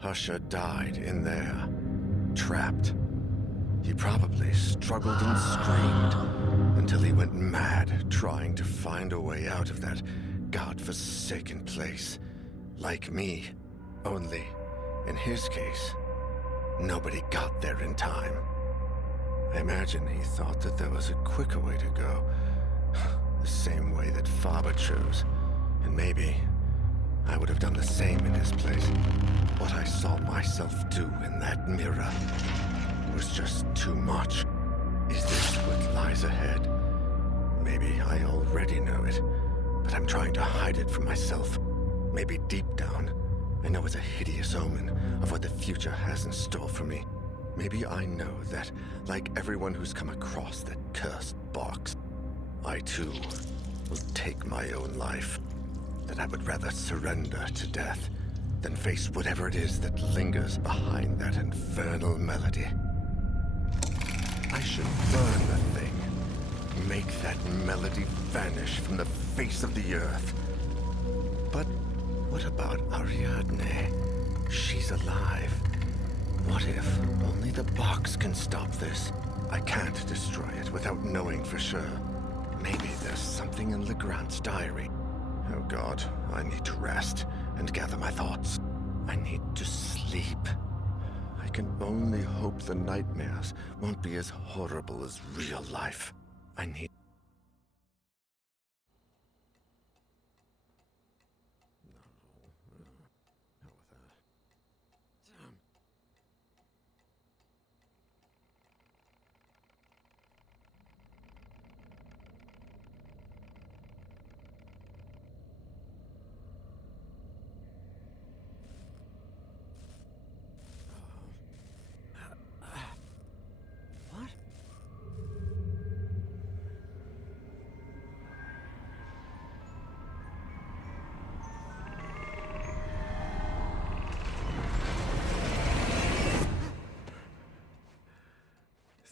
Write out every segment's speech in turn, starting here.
Husher died in there, trapped. He probably struggled and screamed until he went mad trying to find a way out of that godforsaken place. Like me, only, in his case, nobody got there in time. I imagine he thought that there was a quicker way to go. The same way that Faber chose. And maybe I would have done the same in his place. What I saw myself do in that mirror was just too much. Is this what lies ahead? Maybe I already know it, but I'm trying to hide it from myself. Maybe deep down, I know it's a hideous omen of what the future has in store for me. Maybe I know that, like everyone who's come across that cursed box, I too will take my own life. That I would rather surrender to death than face whatever it is that lingers behind that infernal melody. I should burn the thing. Make that melody vanish from the face of the earth. But what about Ariadne? She's alive. What if only the box can stop this? I can't destroy it without knowing for sure. Maybe there's something in Legrand's diary. Oh God, I need to rest and gather my thoughts. I need to sleep. I can only hope the nightmares won't be as horrible as real life. I need...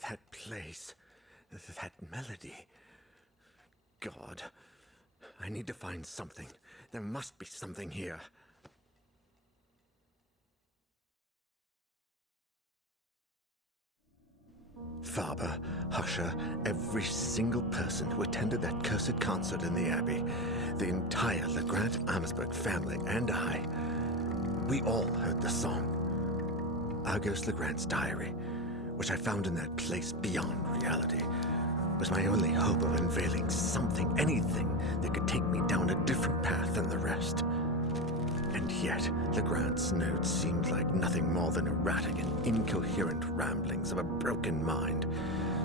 That place, that melody. God, I need to find something. There must be something here. Faber, Husher, every single person who attended that cursed concert in the Abbey, the entire Legrand-Amersberg family and I, we all heard the song. Argos Legrand's diary, which I found in that place beyond reality, was my only hope of unveiling something, anything that could take me down a different path than the rest. And yet, Legrand's notes seemed like nothing more than erratic and incoherent ramblings of a broken mind,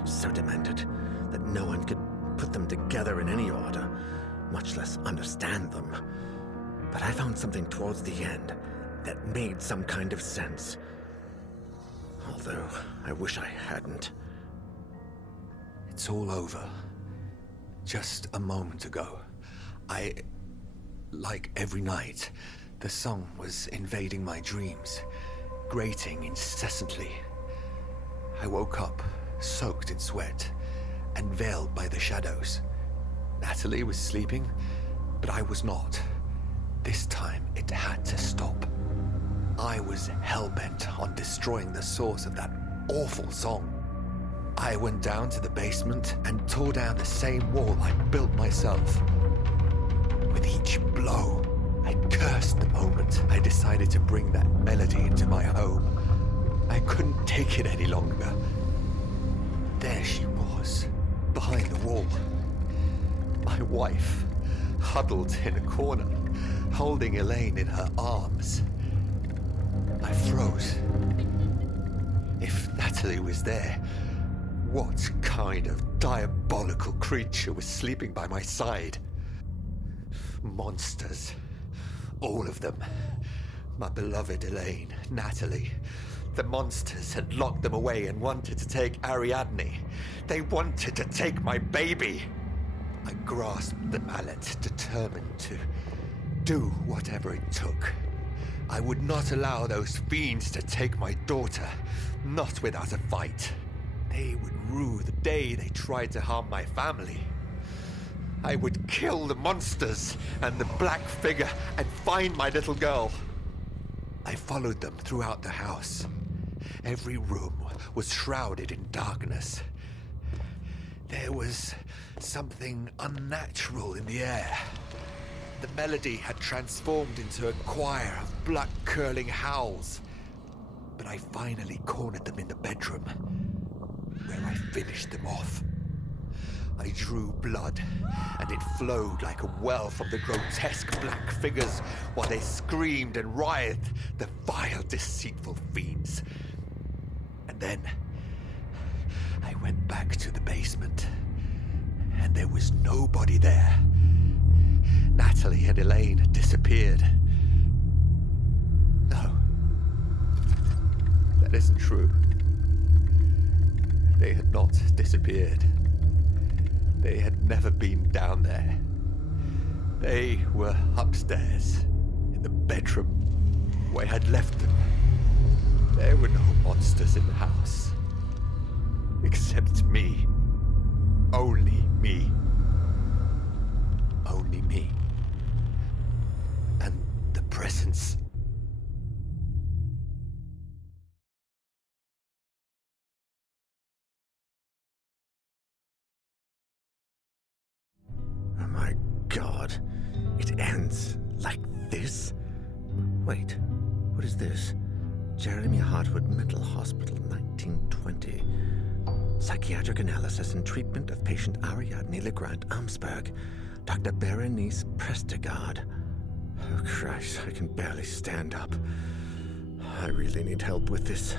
so demented that no one could put them together in any order, much less understand them. But I found something towards the end that made some kind of sense. Although, I wish I hadn't. It's all over. Just a moment ago, like every night, the song was invading my dreams, grating incessantly. I woke up, soaked in sweat, and veiled by the shadows. Natalie was sleeping, but I was not. This time, it had to stop. I was hell-bent on destroying the source of that awful song. I went down to the basement and tore down the same wall I built myself. With each blow, I cursed the moment I decided to bring that melody into my home. I couldn't take it any longer. There she was, behind the wall. My wife, huddled in a corner, holding Elaine in her arms. I froze. If Natalie was there, what kind of diabolical creature was sleeping by my side? Monsters. All of them. My beloved Elaine, Natalie. The monsters had locked them away and wanted to take Ariadne. They wanted to take my baby. I grasped the mallet, determined to do whatever it took. I would not allow those fiends to take my daughter, not without a fight. They would rue the day they tried to harm my family. I would kill the monsters and the black figure and find my little girl. I followed them throughout the house. Every room was shrouded in darkness. There was something unnatural in the air. The melody had transformed into a choir of blood-curdling howls. But I finally cornered them in the bedroom, where I finished them off. I drew blood, and it flowed like a well from the grotesque black figures while they screamed and writhed, the vile, deceitful fiends. And then I went back to the basement, and there was nobody there. Natalie and Elaine had disappeared. No, that isn't true. They had not disappeared. They had never been down there. They were upstairs, in the bedroom, where I had left them. There were no monsters in the house. Except me. Only me. Only me. And the presence. Oh my God. It ends like this? Wait, what is this? Jeremy Hartwood Mental Hospital, 1920. Psychiatric analysis and treatment of patient Ariadne LeGrand Amsberg. Dr. Berenice Prestegard. Oh Christ, I can barely stand up. I really need help with this.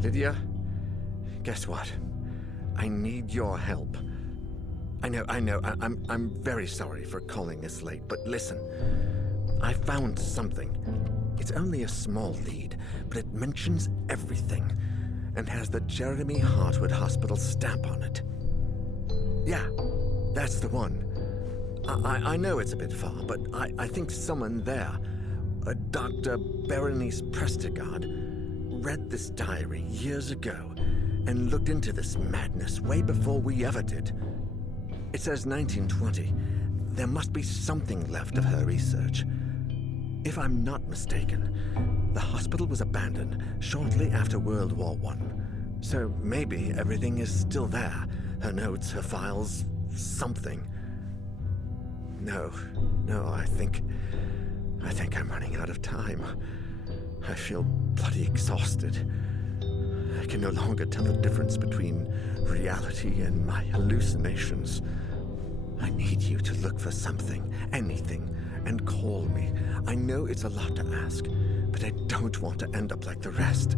Lydia, guess what? I need your help. I know, I'm very sorry for calling this late, but listen. I found something. It's only a small lead, but it mentions everything and has the Jeremy Hartwood Hospital stamp on it. Yeah, that's the one. I know it's a bit far, but I think someone there, Dr. Berenice Prestegard, read this diary years ago and looked into this madness way before we ever did. It says 1920. There must be something left of her research. If I'm not mistaken, the hospital was abandoned shortly after World War I. So maybe everything is still there. Her notes, her files, something. No, I think I'm running out of time. I feel bloody exhausted. I can no longer tell the difference between reality and my hallucinations. I need you to look for something, anything, and call me. I know it's a lot to ask, but I don't want to end up like the rest.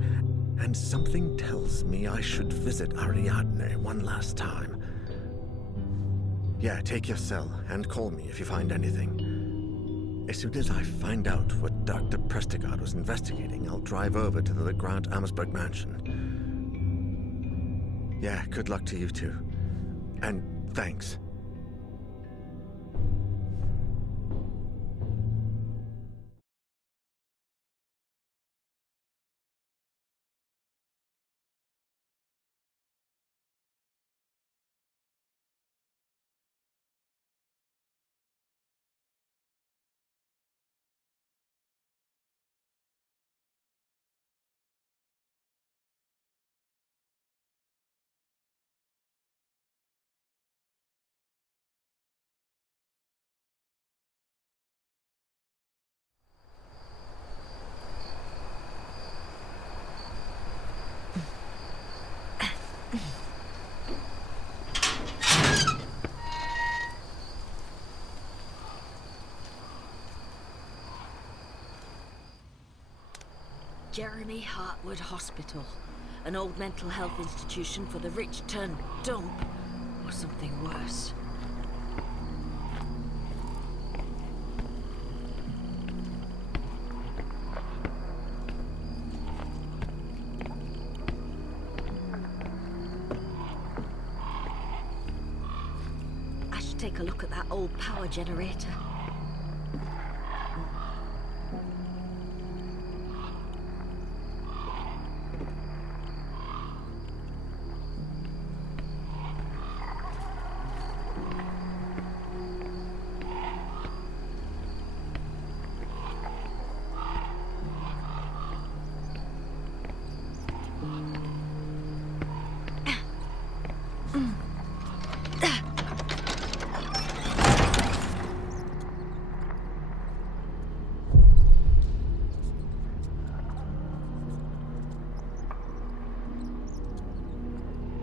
And something tells me I should visit Ariadne one last time. Yeah, take your cell and call me if you find anything. As soon as I find out what Dr. Prestegard was investigating, I'll drive over to the LeGrand Amsberg mansion. Yeah, good luck to you too. And thanks. Jeremy Hartwood Hospital, an old mental health institution for the rich turned dump, or something worse. I should take a look at that old power generator.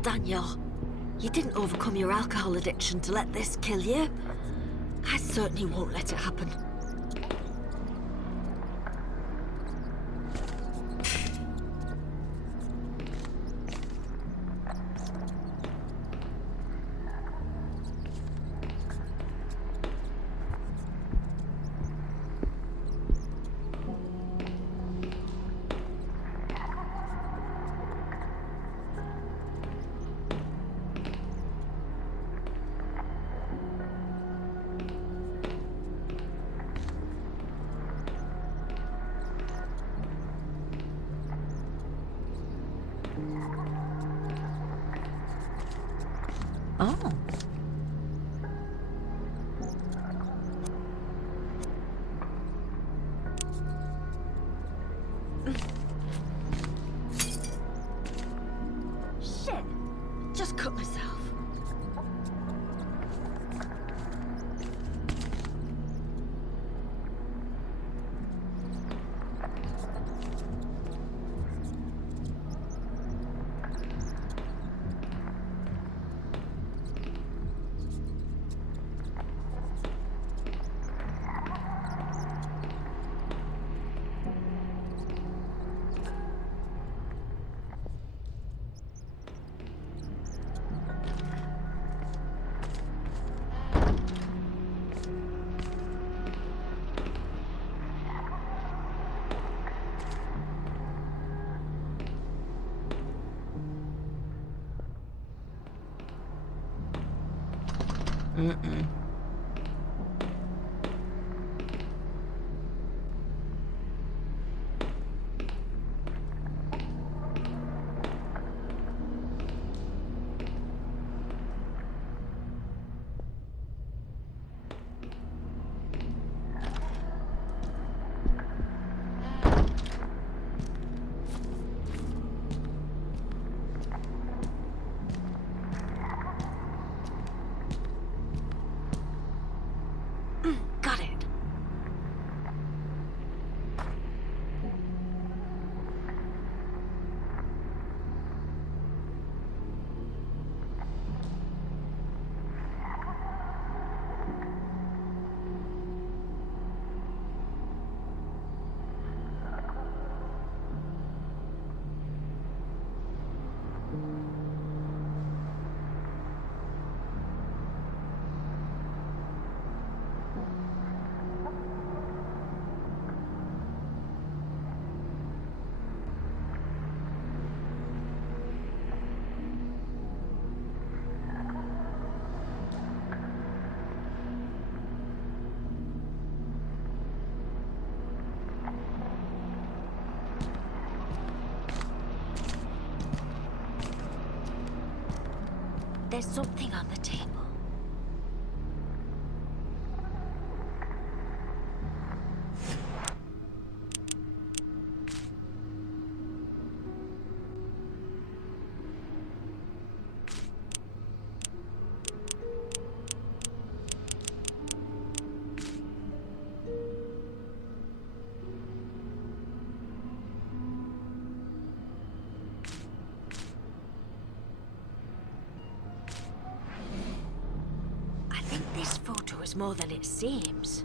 Daniel, you didn't overcome your alcohol addiction to let this kill you. I certainly won't let it happen. Oh. Shit! Just cut myself. Mm-mm. Got it. There's something on the table. This photo is more than it seems.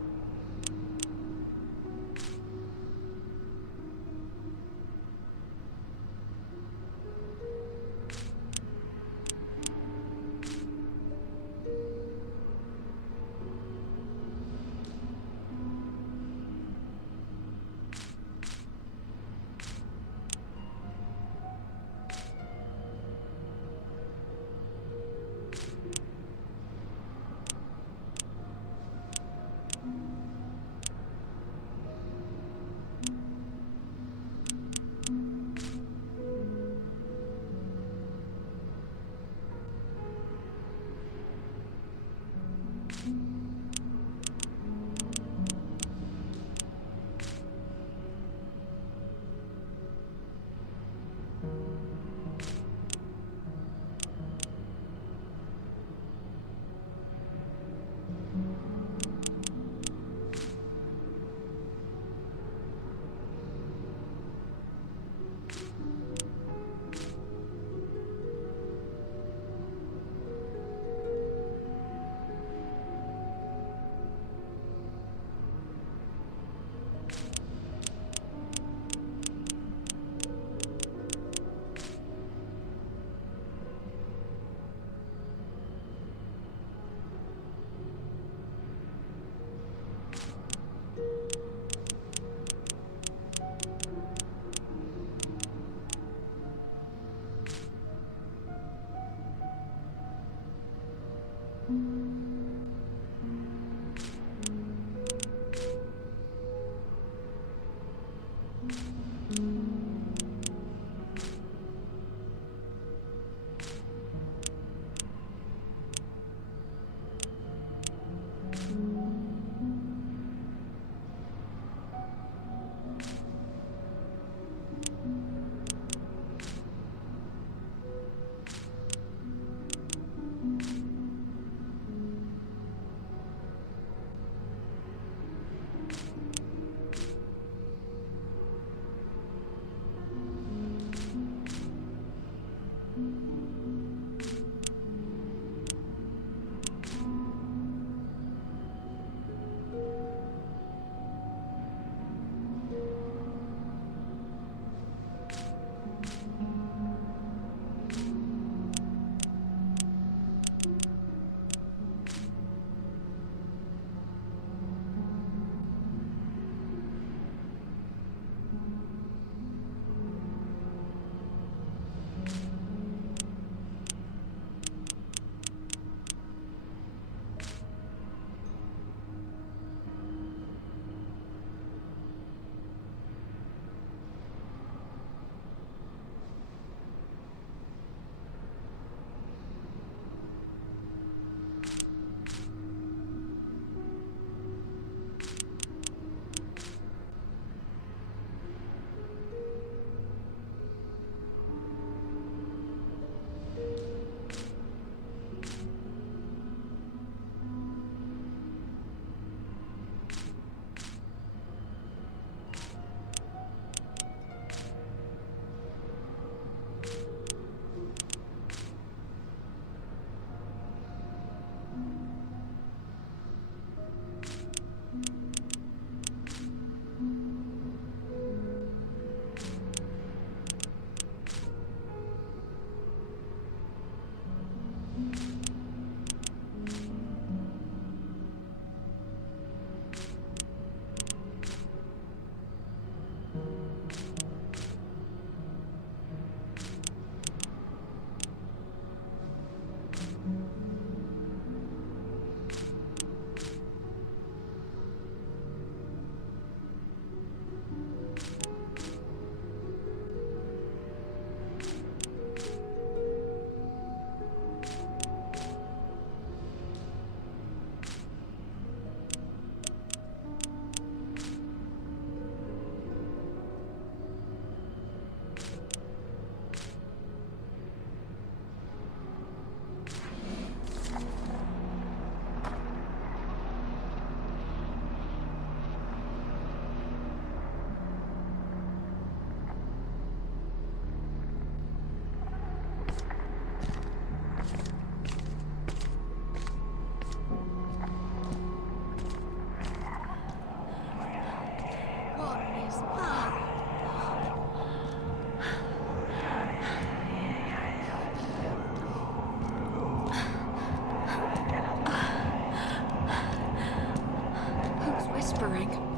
whispering.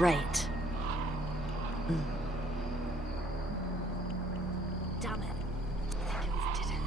Great. Damn it. I think I overdid it.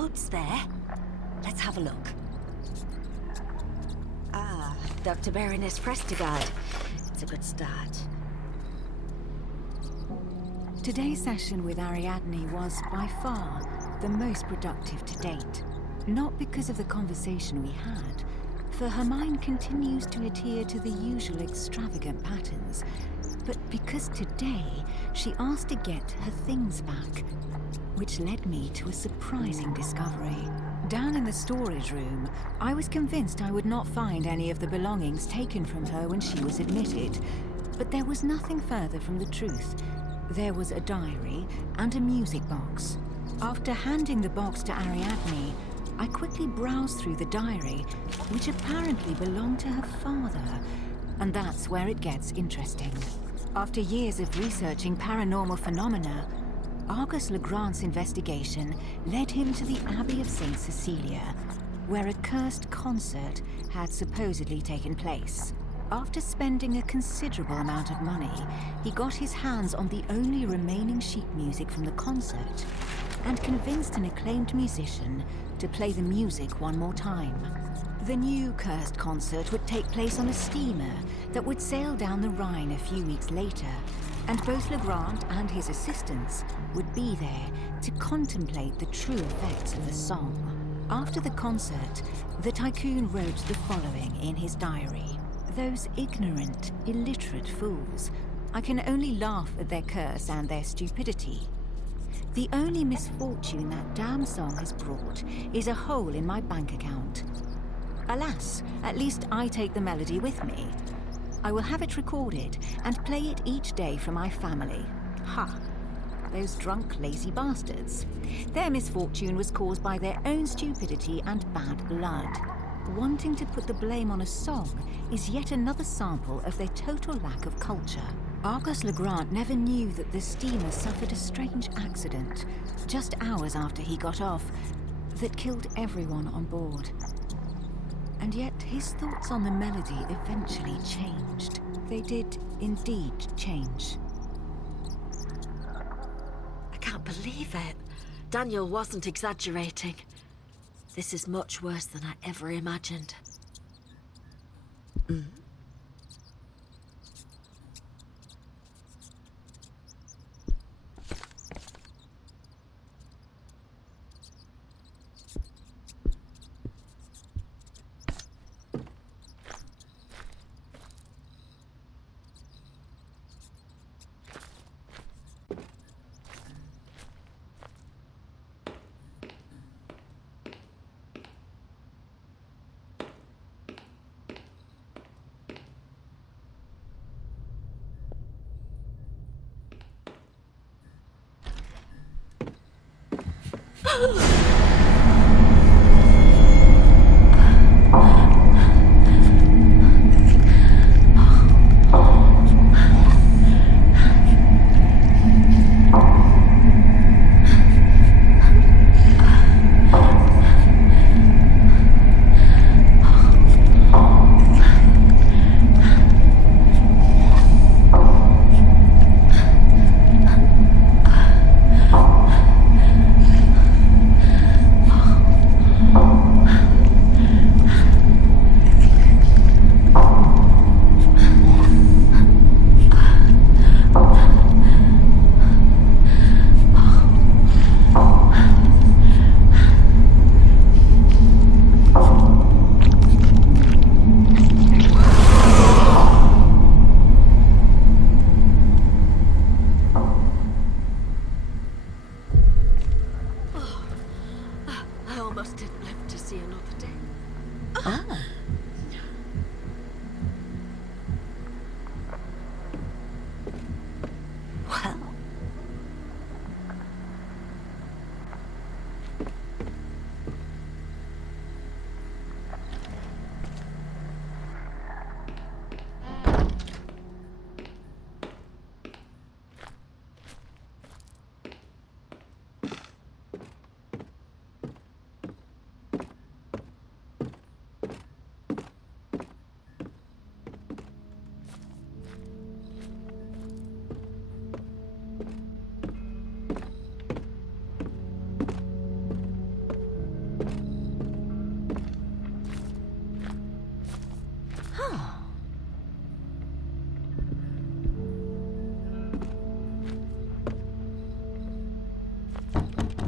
notes there. Let's have a look. Ah, Dr. Baroness Prestigard. It's a good start. Today's session with Ariadne was, by far, the most productive to date. Not because of the conversation we had, for her mind continues to adhere to the usual extravagant patterns, but because today she asked to get her things back, which led me to a surprising discovery. Down in the storage room, I was convinced I would not find any of the belongings taken from her when she was admitted, but there was nothing further from the truth. There was a diary and a music box. After handing the box to Ariadne, I quickly browsed through the diary, which apparently belonged to her father, and that's where it gets interesting. After years of researching paranormal phenomena, Argus Legrand's investigation led him to the Abbey of St. Cecilia, where a cursed concert had supposedly taken place. After spending a considerable amount of money, he got his hands on the only remaining sheet music from the concert and convinced an acclaimed musician to play the music one more time. The new cursed concert would take place on a steamer that would sail down the Rhine a few weeks later, and both Legrand and his assistants would be there to contemplate the true effects of the song. After the concert, the tycoon wrote the following in his diary. Those ignorant, illiterate fools. I can only laugh at their curse and their stupidity. The only misfortune that damn song has brought is a hole in my bank account. Alas, at least I take the melody with me. I will have it recorded and play it each day for my family. Ha! Those drunk, lazy bastards. Their misfortune was caused by their own stupidity and bad blood. Wanting to put the blame on a song is yet another sample of their total lack of culture. Argus Legrand never knew that the steamer suffered a strange accident just hours after he got off that killed everyone on board. And yet his thoughts on the melody eventually changed. They did indeed change. I can't believe it. Daniel wasn't exaggerating. This is much worse than I ever imagined.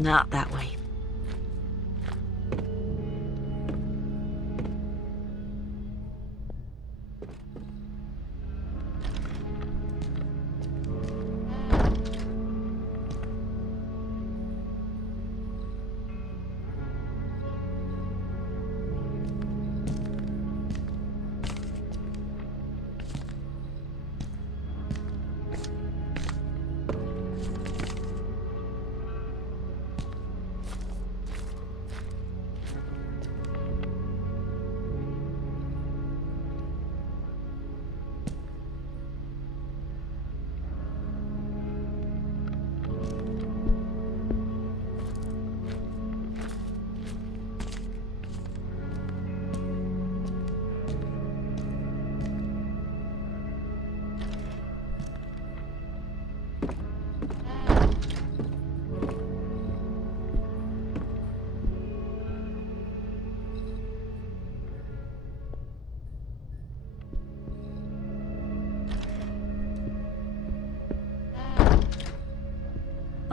Not that way.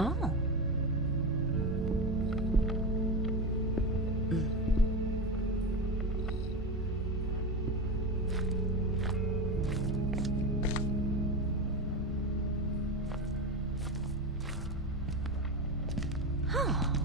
Oh. Huh.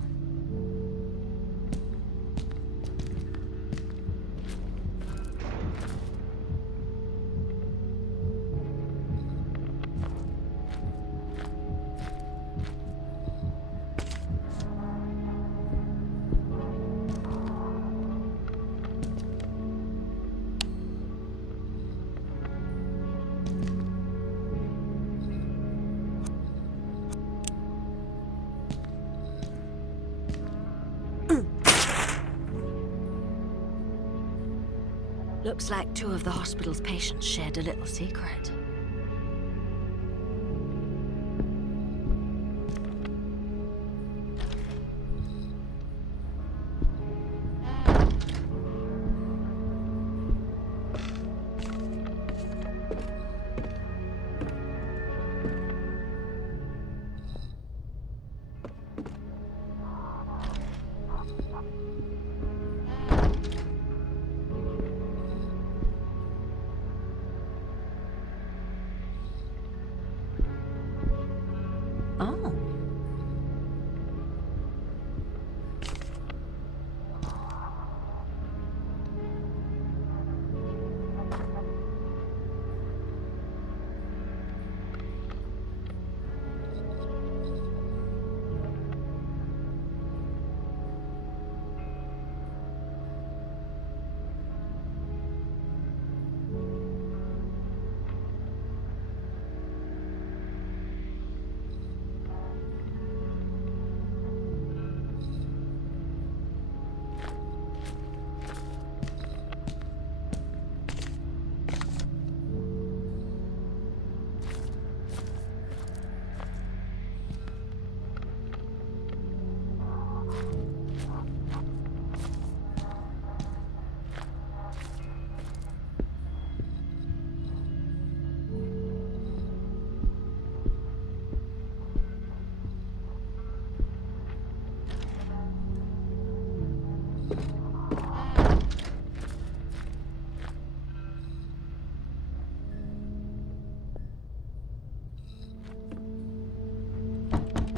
Looks like two of the hospital's patients shared a little secret.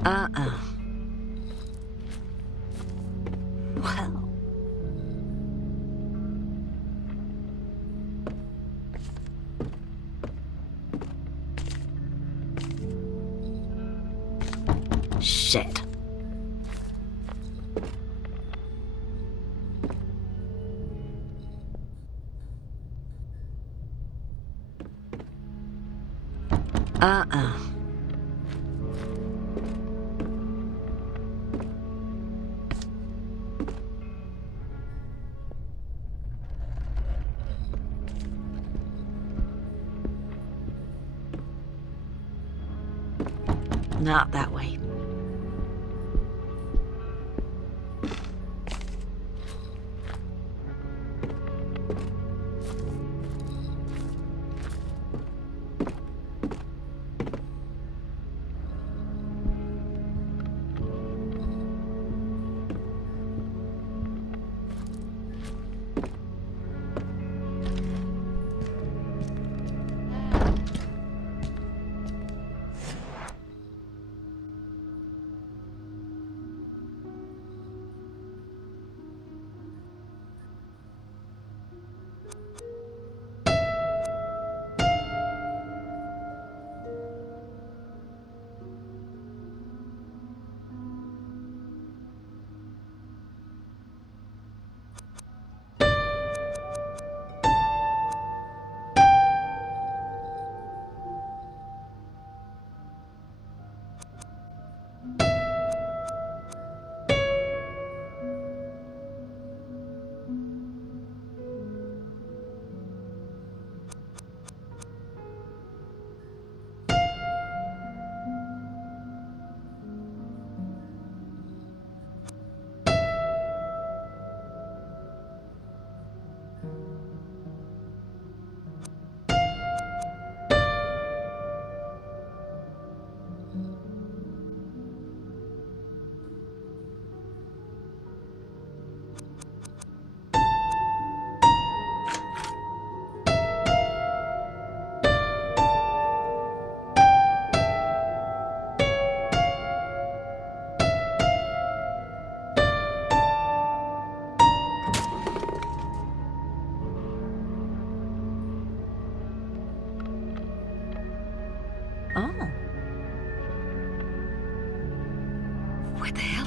Oh. Well. Shit. Not that way.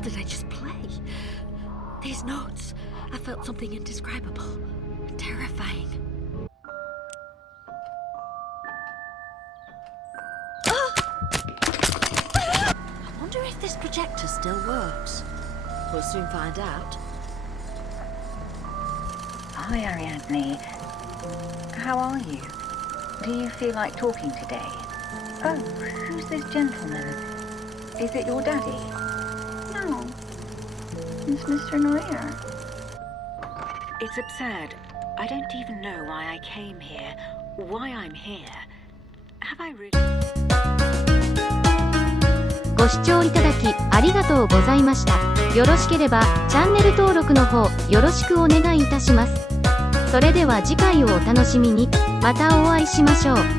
did I just play? These notes, I felt something indescribable, terrifying. I wonder if this projector still works. We'll soon find out. Hi, Ariadne. How are you? Do you feel like talking today? Oh, who's this gentleman? Is it your daddy? No. It's Mr. Neuer. It's absurd. I don't even know why I came here, why I'm here. Have I really... ご視聴いただきありがとうございました。よろしければチャンネル登録の方よろしくお願いいたします。それでは次回をお楽しみに。またお会いしましょう。